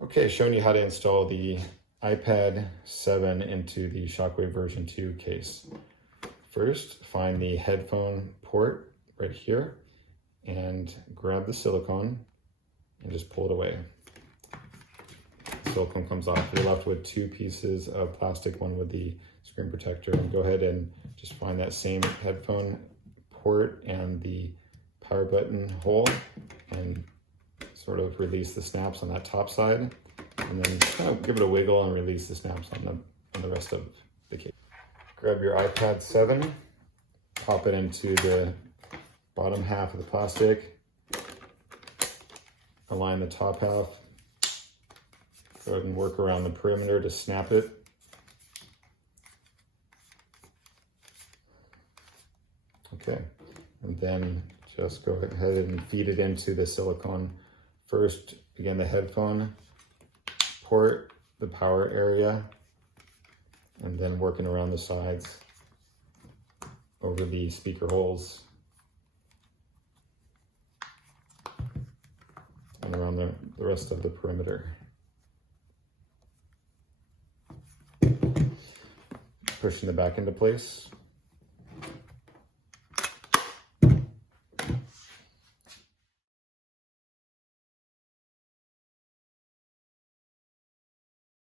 Okay, showing you how to install the iPad 7 into the ShockWave version 2 case. First, find the headphone port right here and grab the silicone and just pull it away. The silicone comes off. You're left with two pieces of plastic, one with the screen protector, and go ahead and just find that same headphone port and the power button hole and sort of release the snaps on that top side, and then kind of give it a wiggle and release the snaps on the rest of the case. Grab your iPad 7, pop it into the bottom half of the plastic, align the top half, go ahead and work around the perimeter to snap it. Okay, and then just go ahead and feed it into the silicone. First, again, the headphone port, the power area, and then working around the sides over the speaker holes and around the rest of the perimeter. Pushing the back into place.